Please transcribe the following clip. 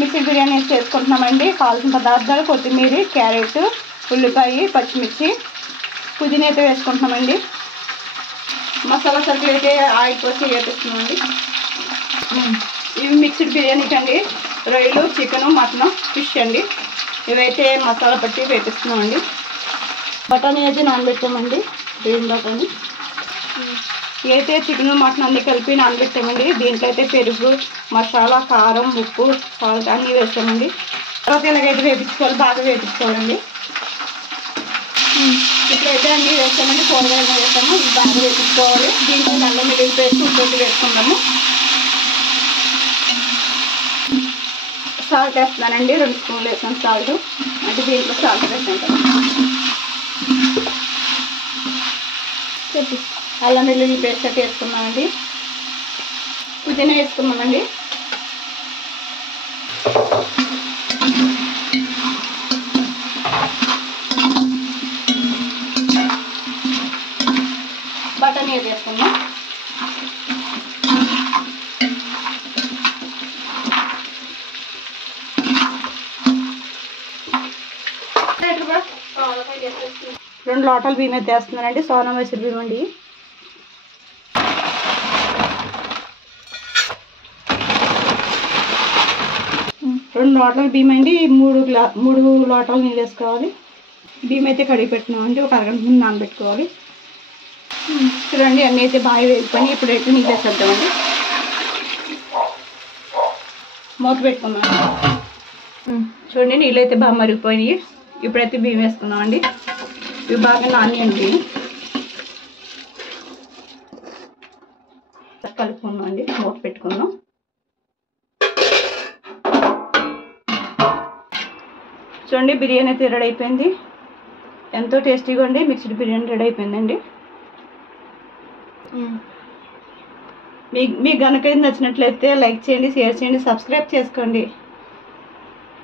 Mixie biryani చేసుకుంటున్నామండి. కావాల్సిన పదార్థాలు కొత్తిమీర, క్యారెట్, ఉల్లిపాయ, పచ్చిమిర్చి, పుదీనా అయితే వేసుకుంటున్నామండి. మసాలా సరుకులు అయితే ఆయిల్ పోసి వేపిస్తున్నామండి. ఇవి మిక్స్డ్ బిర్యానీకి అండి. రొయ్యలు, చికెను, మటను, ఫిష్ అండి. ఇవైతే మసాలా పట్టి వేపిస్తున్నామండి. బఠానీ అయితే నానబెట్టామండి. గ్రీన్ బఠానీ ఇవైతే చికెను, మటన్ అన్నీ కలిపి నానబెట్టామండి. దీంట్లో అయితే పెరుగు, మసాలా, కారం, ఉప్పు, సాల్ట్ అన్నీ వేస్తామండి. తర్వాత ఇలాగైతే వేపించుకోవాలి, బాగా వేపించుకోవాలండి. ఇప్పుడైతే అన్నీ వేస్తామండి. కూరగాయలు వేస్తాము, బాగా వేపించుకోవాలి. దీంట్లో అల్లం వెల్లుల్లి పేస్ట్, ఉప్పు వేసుకుంటాము. సాల్ట్ వేస్తున్నానండి. 2 స్పూన్లు వేస్తాను సాల్ట్. అంటే దీంట్లో సాల్ట్ వేసుకుంటాము. అల్లం వెల్లుల్లి పేస్ట్ అయితే వేసుకున్నామండి. పుదీనా వేసుకున్నామండి. బఠానీ వేసుకున్నాం. రెండు లోటాలు బియ్యం అయితే వేస్తున్నానండి. సోనా మసూరి బియ్యం అండి. రెండు లోటాల బియ్యం అండి. 3 లోటాలు నీళ్ళు వేసుకోవాలి. బియ్యం అయితే కడిగి పెట్టినామండి. ఒక అరగంట ముందు నానబెట్టుకోవాలి. చూడండి అన్నీ అయితే బాగా వేసుకొని ఇప్పుడైతే నీళ్ళు వేసేద్దామండి. మూత పెట్టుకున్నామండి. చూడండి నీళ్ళు అయితే బాగా మరిగిపోయినాయి. ఇప్పుడైతే బియ్యం వేసుకున్నామండి. ఇవి బాగా నానియండి. కలుపుకున్నామండి. మూత పెట్టుకున్నాం. చూడండి బిర్యానీ అయితే రెడీ అయిపోయింది. ఎంతో టేస్టీగా ఉండి మిక్స్డ్ బిర్యానీ రెడీ అయిపోయిందండి. మీకు కనుక నచ్చినట్లయితే లైక్ చేయండి, షేర్ చేయండి, సబ్స్క్రైబ్ చేసుకోండి.